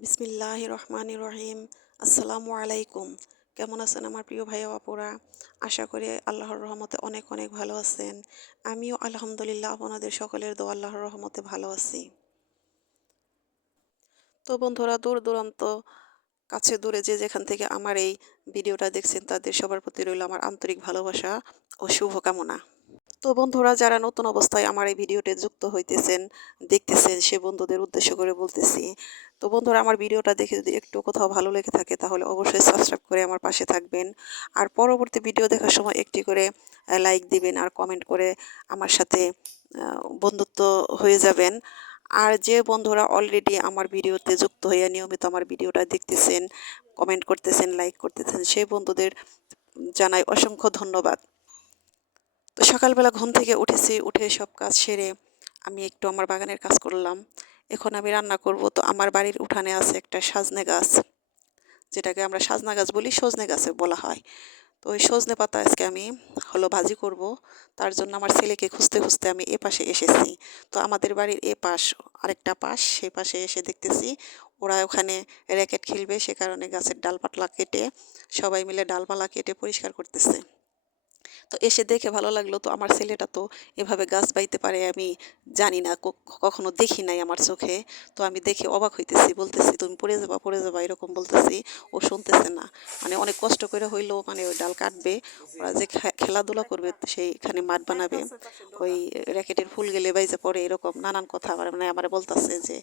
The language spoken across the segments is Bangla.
বিসমিল্লাহ রহমান রহিম। আসসালামু আলাইকুম। কেমন আছেন আমার প্রিয় ভাই ও আপুরা? আশা করি আল্লাহর রহমতে অনেক অনেক ভালো আছেন। আমিও আলহামদুলিল্লাহ আপনাদের সকলের দো আল্লাহর রহমতে ভালো আছি। তো বন্ধুরা, দূর দূরান্ত, কাছে দূরে যে যেখান থেকে আমার এই ভিডিওটা দেখছেন, তাদের সবার প্রতি রইল আমার আন্তরিক ভালোবাসা ও শুভকামনা। তো বন্ধুরা, যারা নতুন অবস্থায় আমার এই ভিডিওতে যুক্ত হইতেছেন, দেখতেছেন, সে বন্ধুদের উদ্দেশ্য করে বলতেছি। তো বন্ধুরা, আমার ভিডিওটা দেখে যদি একটু কোথাও ভালো লেগে থাকে, তাহলে অবশ্যই সাবস্ক্রাইব করে আমার পাশে থাকবেন। আর পরবর্তী ভিডিও দেখার সময় একটি করে লাইক দিবেন আর কমেন্ট করে আমার সাথে বন্ধুত্ব হয়ে যাবেন। আর যে বন্ধুরা অলরেডি আমার ভিডিওতে যুক্ত হয়ে নিয়মিত আমার ভিডিওটা দেখতেছেন কমেন্ট করতেছেন লাইক করতেছেন সেই বন্ধুদের জানাই অসংখ্য ধন্যবাদ। সকালবেলা ঘুম থেকে উঠেছি, উঠে সব কাজ সেরে আমি একটু আমার বাগানের কাজ করলাম। এখন আমি রান্না করব। তো আমার বাড়ির উঠানে আছে একটা সাজনে গাছ, যেটাকে আমরা সাজনা গাছ বলি, সজনে গাছে বলা হয়। তো ওই সজনে পাতা আজকে আমি হলো ভাজি করব। তার জন্য আমার ছেলেকে খুঁজতে খুঁজতে আমি এ পাশে এসেছি। তো আমাদের বাড়ির এ পাশ, আরেকটা পাশ, সে পাশে এসে দেখতেছি ওরা ওখানে র্যাকেট খেলবে। সে কারণে গাছের ডালপাতলা কেটে সবাই মিলে ডালপালা কেটে পরিষ্কার করতেছে। তো এসে দেখে ভালো লাগল। তো আমার ছেলেটা তো এভাবে গাছ বাইতে পারে আমি জানি না কখনো দেখি নাই আমার চোখে। তো আমি দেখে অবাক হইতেছি, বলতেছি, তুমি পড়ে যাবা পড়ে যাবা, এরকম বলতেছি। ও শুনতেছে না। মানে অনেক কষ্ট করে হইলেও মানে ওই ডাল কাটবে। ওরা যে খেলাধুলা করবে, সেইখানে মাঠ বানাবে। ওই র্যাকেটের ফুল গেলে বাইজে পড়ে, এরকম নানান কথা। মানে আমার বলতেছে যে,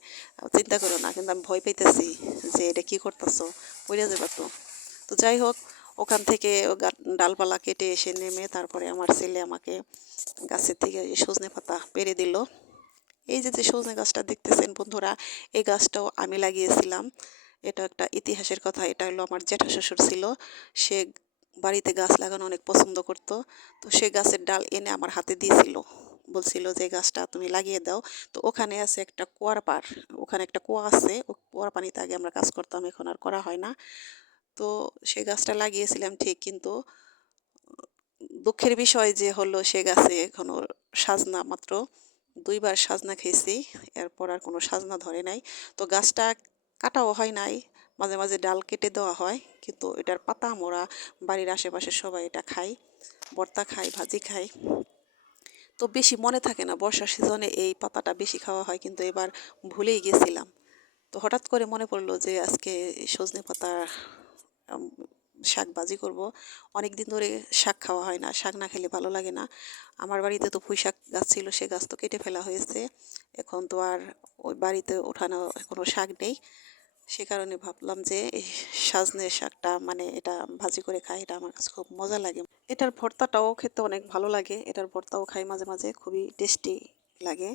চিন্তা করো না, কিন্তু আমি ভয় পাইতেছি যে, এটা কী করতেছো? পড়ে যাবা তো। তো যাই হোক ওখান থেকে ডালপালা কেটে এসে নেমে তারপরে আমার ছেলে আমাকে গাছের থেকে এই সজনে পাতা পেরে দিল। এই যে যে সজনে গাছটা দেখতেছেন বন্ধুরা, এই গাছটাও আমি লাগিয়েছিলাম। এটা একটা ইতিহাসের কথা, এটা হলো আমার জ্যাঠা শ্বশুর ছিল। সে বাড়িতে গাছ লাগানো অনেক পছন্দ করত। তো সে গাছের ডাল এনে আমার হাতে দিয়েছিল। বলছিল যে গাছটা তুমি লাগিয়ে দাও। তো ওখানে আছে একটা কুয়ার পার ওখানে একটা কুয়া আছে। ও কুয়ার পানিতে আগে আমরা কাজ করতাম, এখন আর করা হয় না। তো সে গাছটা লাগিয়েছিলাম ঠিক, কিন্তু দুঃখের বিষয় যে হলো সে গাছে এখনও সাজনা মাত্র দুইবার সাজনা খেয়েছি, এরপর আর কোনো সাজনা ধরে নাই। তো গাছটা কাটাও হয় নাই, মাঝে মাঝে ডাল কেটে দেওয়া হয়, কিন্তু এটার পাতা মোড়া, বাড়ির আশেপাশে সবাই এটা খাই ভর্তা খাই ভাজি খাই তো বেশি মনে থাকে না, বর্ষার সিজনে এই পাতাটা বেশি খাওয়া হয়, কিন্তু এবার ভুলেই গেছিলাম। তো হঠাৎ করে মনে পড়ল যে আজকে সজনে পাতা শাক ভাজি করব। অনেক দিন ধরে শাক খাওয়া হয় না, শাক না খেলে ভালো লাগে না। আমার বাড়িতে তো পুঁই শাক গাছ ছিল, সে গাছ তো কেটে ফেলা হয়েছে। এখন তো আর ওই বাড়িতে ওঠানো কোনো শাক নেই। সে কারণে ভাবলাম যে এই সাজনের শাকটা মানে এটা ভাজি করে খাই, এটা আমার কাছে খুব মজা লাগে। এটার ভর্তাটাও খেতে অনেক ভালো লাগে, এটার ভর্তাও খাই মাঝে মাঝে, খুবই টেস্টি লাগে।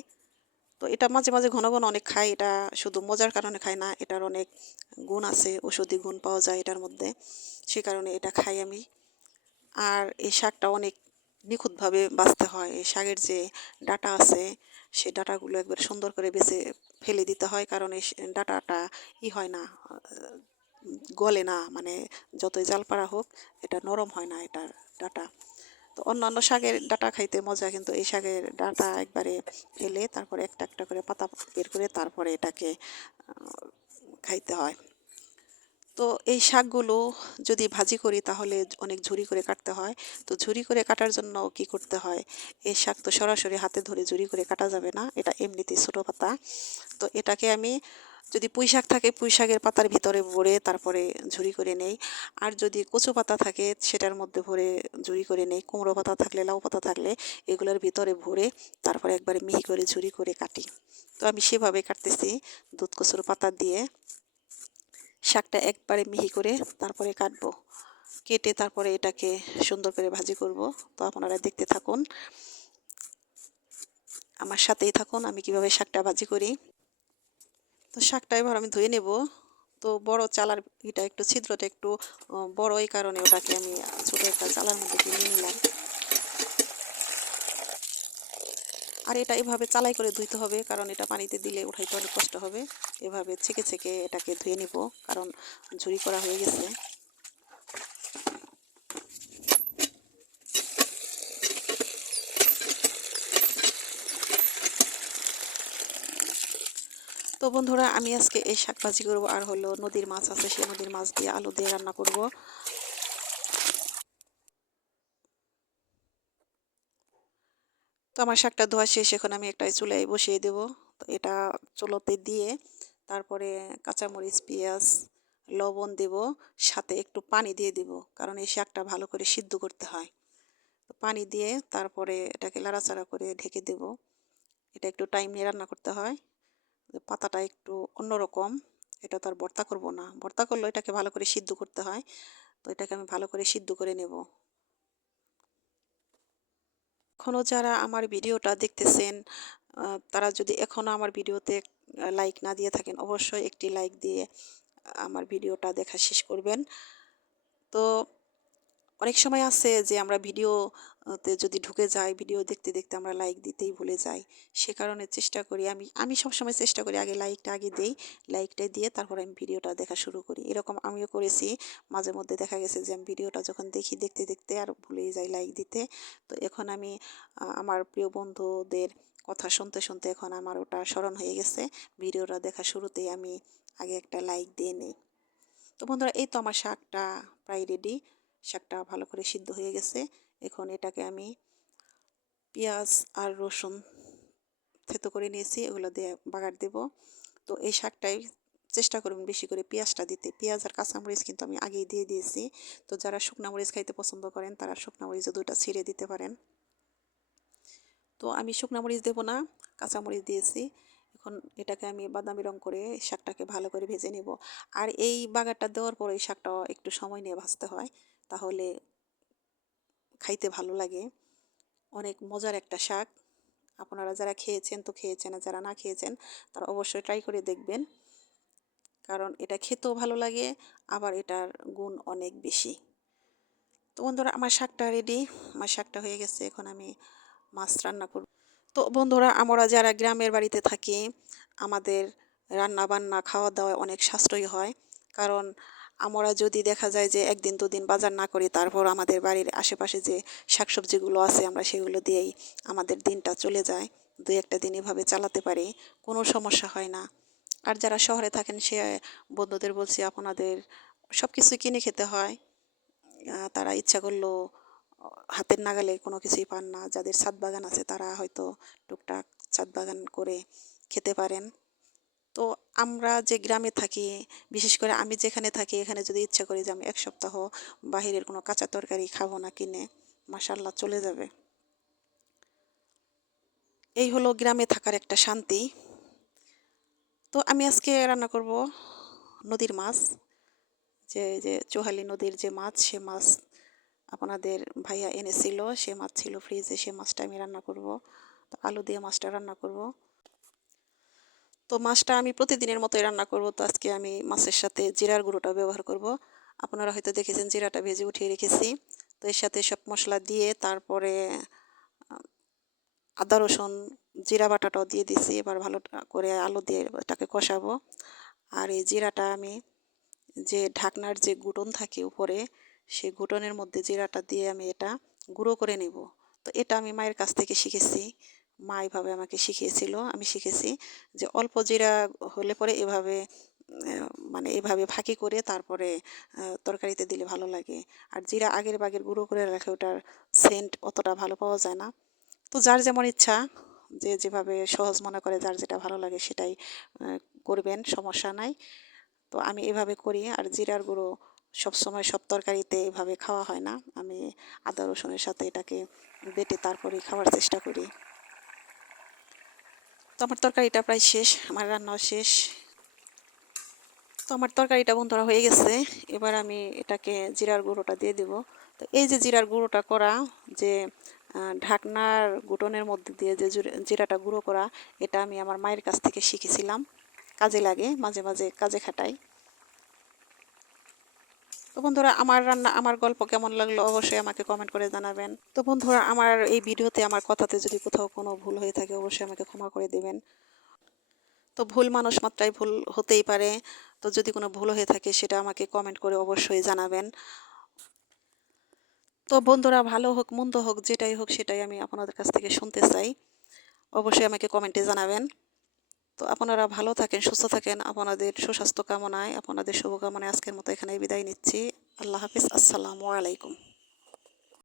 তো এটা মাঝে মাঝে ঘন ঘন অনেক খাই এটা শুধু মজার কারণে খাই না, এটার অনেক গুণ আছে ওষুধি গুণ পাওয়া যায় এটার মধ্যে। সে কারণে এটা খাই আমি। আর এই শাকটা অনেক নিখুঁতভাবে বাঁচতে হয়। এই শাকের যে ডাটা আছে, সে ডাটাগুলো একবার সুন্দর করে বেছে ফেলে দিতে হয়, কারণ এই ডাটাটা ই হয় না, গলে না মানে যতই জাল পাড়া হোক, এটা নরম হয় না এটার ডাটা। তো অন্যান্য শাকের ডাটা খাইতে মজা, কিন্তু এই শাকের ডাটা একবারে ফেলে তারপরে একটা একটা করে পাতা বের করে তারপরে এটাকে খাইতে হয়। তো এই শাকগুলো যদি ভাজি করি তাহলে অনেক ঝুরি করে কাটতে হয়। তো ঝুরি করে কাটার জন্য কি করতে হয়? এই শাক তো সরাসরি হাতে ধরে ঝুরি করে কাটা যাবে না, এটা এমনিতেই ছোটো পাতা। তো এটাকে আমি যদি পুঁই শাক থাকে, পুঁই শাকের পাতার ভিতরে ভরে তারপরে ঝুরি করে নেই। আর যদি কচু পাতা থাকে, সেটার মধ্যে ভরে ঝুরি করে নেই। কুমড়ো পাতা থাকলে, লাউ পাতা থাকলে এগুলোর ভিতরে ভরে তারপরে একবারে মিহি করে ঝুরি করে কাটি। তো আমি সেভাবে কাটতেছি দুধ, কচুর পাতা দিয়ে। শাকটা একবারে মিহি করে তারপরে কাটবো। কেটে তারপরে এটাকে সুন্দর করে ভাজি করব। তো আপনারা দেখতে থাকুন। আমার সাথেই থাকুন, আমি কীভাবে শাকটা ভাজি করি। তো শাকটা এবার আমি ধুয়ে নেব। তো বড় চালার এটা একটু, ছিদ্রটা একটু বড় এই কারণে ওটাকে আমি ছোটো একটা চালার মধ্যে নিয়ে নিলাম। আর এটা এভাবে চালাই করে ধুইতে হবে, কারণ এটা পানিতে দিলে উঠাইতে অনেক কষ্ট হবে। এভাবে ছেঁকে ছেঁকে এটাকে ধুয়ে নিব, কারণ ঝুড়ি করা হয়ে গেছে। তো বন্ধুরা, আমি আজকে এই শাক ভাজি করব আর হলো নদীর মাছ আছে, সেই নদীর মাছ দিয়ে আলু দিয়ে রান্না করব। তো আমার শাকটা ধোয়া শেষ, এখন আমি একটা চুলায় বসিয়ে দেব। তো এটা চুলোতে দিয়ে তারপরে কাঁচামরিচ, পেঁয়াজ, লবণ দেব, সাথে একটু পানি দিয়ে দেব, কারণ এই শাকটা ভালো করে সিদ্ধ করতে হয়। পানি দিয়ে তারপরে এটাকে লাড়াচাড়া করে ঢেকে দেব। এটা একটু টাইম নিয়ে রান্না করতে হয়। পাতাটা একটু অন্যরকম, এটা তো আর ভর্তা করব না। ভর্তা করলে এটাকে ভালো করে সিদ্ধ করতে হয়। তো এটাকে আমি ভালো করে সিদ্ধ করে নেব। এখনও যারা আমার ভিডিওটা দেখতেছেন তারা যদি এখনও আমার ভিডিওতে লাইক না দিয়ে থাকেন, অবশ্যই একটি লাইক দিয়ে আমার ভিডিওটা দেখা শেষ করবেন। তো অনেক সময় আছে যে আমরা ভিডিওতে যদি ঢুকে যাই ভিডিও দেখতে দেখতে আমরা লাইক দিতেই ভুলে যাই। সে কারণে চেষ্টা করি আমি আমি সবসময় চেষ্টা করি আগে লাইকটা আগে দেই লাইকটা দিয়ে তারপর আমি ভিডিওটা দেখা শুরু করি। এরকম আমিও করেছি। মাঝে মধ্যে দেখা গেছে যে আমি ভিডিওটা যখন দেখি দেখতে দেখতে আর ভুলেই যাই লাইক দিতে। তো এখন আমি আমার প্রিয় বন্ধুদের কথা শুনতে শুনতে এখন আমার ওটা স্মরণ হয়ে গেছে। ভিডিওটা দেখা শুরুতেই আমি আগে একটা লাইক দিয়ে নিই। তো বন্ধুরা, এই তো আমার শাকটা প্রায় রেডি শাকটা ভালো করে সিদ্ধ হয়ে গেছে। এখন এটাকে আমি পেঁয়াজ আর রসুন থেতো করে নিয়েছি, এগুলো দিয়ে বাগার দেব। তো এই শাকটাই চেষ্টা করবেন বেশি করে পেঁয়াজটা দিতে। পেঁয়াজ আর কাঁচামরিচ কিন্তু আমি আগেই দিয়ে দিয়েছি। তো যারা শুকনা মরিচ খাইতে পছন্দ করেন, তারা শুকনা মরিচ দুটা ছিঁড়ে দিতে পারেন। তো আমি শুকনা মরিচ দেবো না, কাঁচামরিচ দিয়েছি। এখন এটাকে আমি বাদামি রং করে শাকটাকে ভালো করে ভেজে নেব। আর এই বাগারটা দেওয়ার পরে শাকটা একটু সময় নিয়ে ভাজতে হয়, তাহলে খাইতে ভালো লাগে। অনেক মজার একটা শাক। আপনারা যারা খেয়েছেন তো খেয়েছেন, আর যারা না খেয়েছেন, তারা অবশ্যই ট্রাই করে দেখবেন। কারণ এটা খেতেও ভালো লাগে, আবার এটার গুণ অনেক বেশি। তো বন্ধুরা, আমার শাকটা রেডি আমার শাকটা হয়ে গেছে, এখন আমি মাছ রান্না করব। তো বন্ধুরা, আমরা যারা গ্রামের বাড়িতে থাকি, আমাদের রান্না বান্না খাওয়া দাওয়া অনেক সাশ্রয়ী হয়। কারণ আমরা যদি দেখা যায় যে একদিন দুদিন বাজার না করি, তারপর আমাদের বাড়ির আশেপাশে যে শাকসবজিগুলো আছে, আমরা সেগুলো দিয়েই আমাদের দিনটা চলে যায়। দু একটা দিন এভাবে চালাতে পারি, কোনো সমস্যা হয় না। আর যারা শহরে থাকেন, সে বন্ধুদের বলছি, আপনাদের সব কিছু কিনে খেতে হয়। তারা ইচ্ছা করল, হাতের নাগালে কোনো কিছুই পান না। যাদের ছাদ বাগান আছে, তারা হয়তো টুকটাক ছাদ বাগান করে খেতে পারেন। তো আমরা যে গ্রামে থাকি, বিশেষ করে আমি যেখানে থাকি, এখানে যদি ইচ্ছা করি যে আমি এক সপ্তাহ বাহিরের কোনো কাঁচা তরকারি খাব না কিনে মাসাল্লাহ চলে যাবে। এই হলো গ্রামে থাকার একটা শান্তি। তো আমি আজকে রান্না করব নদীর মাছ। যে যে চোহালি নদীর যে মাছ, সে মাছ আপনাদের ভাইয়া এনেছিল, সে মাছ ছিল ফ্রিজে সে মাছটা আমি রান্না করব। তো আলু দিয়ে মাছটা রান্না করব। তো মাছটা আমি প্রতিদিনের মতোই রান্না করব। তো আজকে আমি মাছের সাথে জিরার গুঁড়োটা ব্যবহার করব। আপনারা হয়তো দেখেছেন জিরাটা ভেজে উঠিয়ে রেখেছি। তো এর সাথে সব মশলা দিয়ে তারপরে আদা, রসুন, জিরা বাটাটাও দিয়ে দিছি এবার ভালো করে আলু দিয়ে এটাকে কষাবো। আর এই জিরাটা আমি যে ঢাকনার যে গুটন থাকে উপরে, সেই ঘুটনের মধ্যে জিরাটা দিয়ে আমি এটা গুঁড়ো করে নেব। তো এটা আমি মায়ের কাছ থেকে শিখেছি। মা এভাবে আমাকে শিখিয়েছিল, আমি শিখেছি যে অল্প জিরা হলে পরে এভাবে মানে এভাবে ফাঁকি করে তারপরে তরকারিতে দিলে ভালো লাগে। আর জিরা আগের বাগের গুঁড়ো করে রাখে ওটার সেন্ট অতটা ভালো পাওয়া যায় না। তো যার যেমন ইচ্ছা, যে যেভাবে সহজ মনে করে যার যেটা ভালো লাগে সেটাই করবেন, সমস্যা নাই। তো আমি এভাবে করি, আর জিরার গুঁড়ো সবসময় সব তরকারিতে এভাবে খাওয়া হয় না। আমি আদা রসুনের সাথে এটাকে বেটে তারপরে খাওয়ার চেষ্টা করি। আমার তরকারিটা প্রায় শেষ, আমার রান্নাও শেষ। তো আমার তরকারিটা বন্ধুরা হয়ে গেছে, এবার আমি এটাকে জিরার গুঁড়োটা দিয়ে দেবো। তো এই যে জিরার গুঁড়োটা করা, যে ঢাকনার গুটনের মধ্যে দিয়ে যে জিরাটা গুঁড়ো করা, এটা আমি আমার মায়ের কাছ থেকে শিখেছিলাম। কাজে লাগে, মাঝে মাঝে কাজে খাটাই। তো বন্ধুরা, আমার রান্না, আমার গল্প কেমন লাগল অবশ্যই আমাকে কমেন্ট করে জানাবেন। তো বন্ধুরা, আমার এই ভিডিওতে, আমার কথাতে যদি কোথাও কোনো ভুল হয়ে থাকে, অবশ্যই আমাকে ক্ষমা করে দেবেন। তো ভুল মানুষ মাত্রাই ভুল হতেই পারে। তো যদি কোনো ভুল হয়ে থাকে, সেটা আমাকে কমেন্ট করে অবশ্যই জানাবেন। তো বন্ধুরা, ভালো হোক, মন্দ হোক, যেটাই হোক, সেটাই আমি আপনাদের কাছ থেকে শুনতে চাই। অবশ্যই আমাকে কমেন্টে জানাবেন। তো আপনারা ভালো থাকেন, সুস্থ থাকেন। আপনাদের সুস্বাস্থ্য কামনায়, আপনাদের শুভকামনায় আজকের মতো এখানে বিদায় নিচ্ছি। আল্লাহ হাফিজ, আসসালামু আলাইকুম।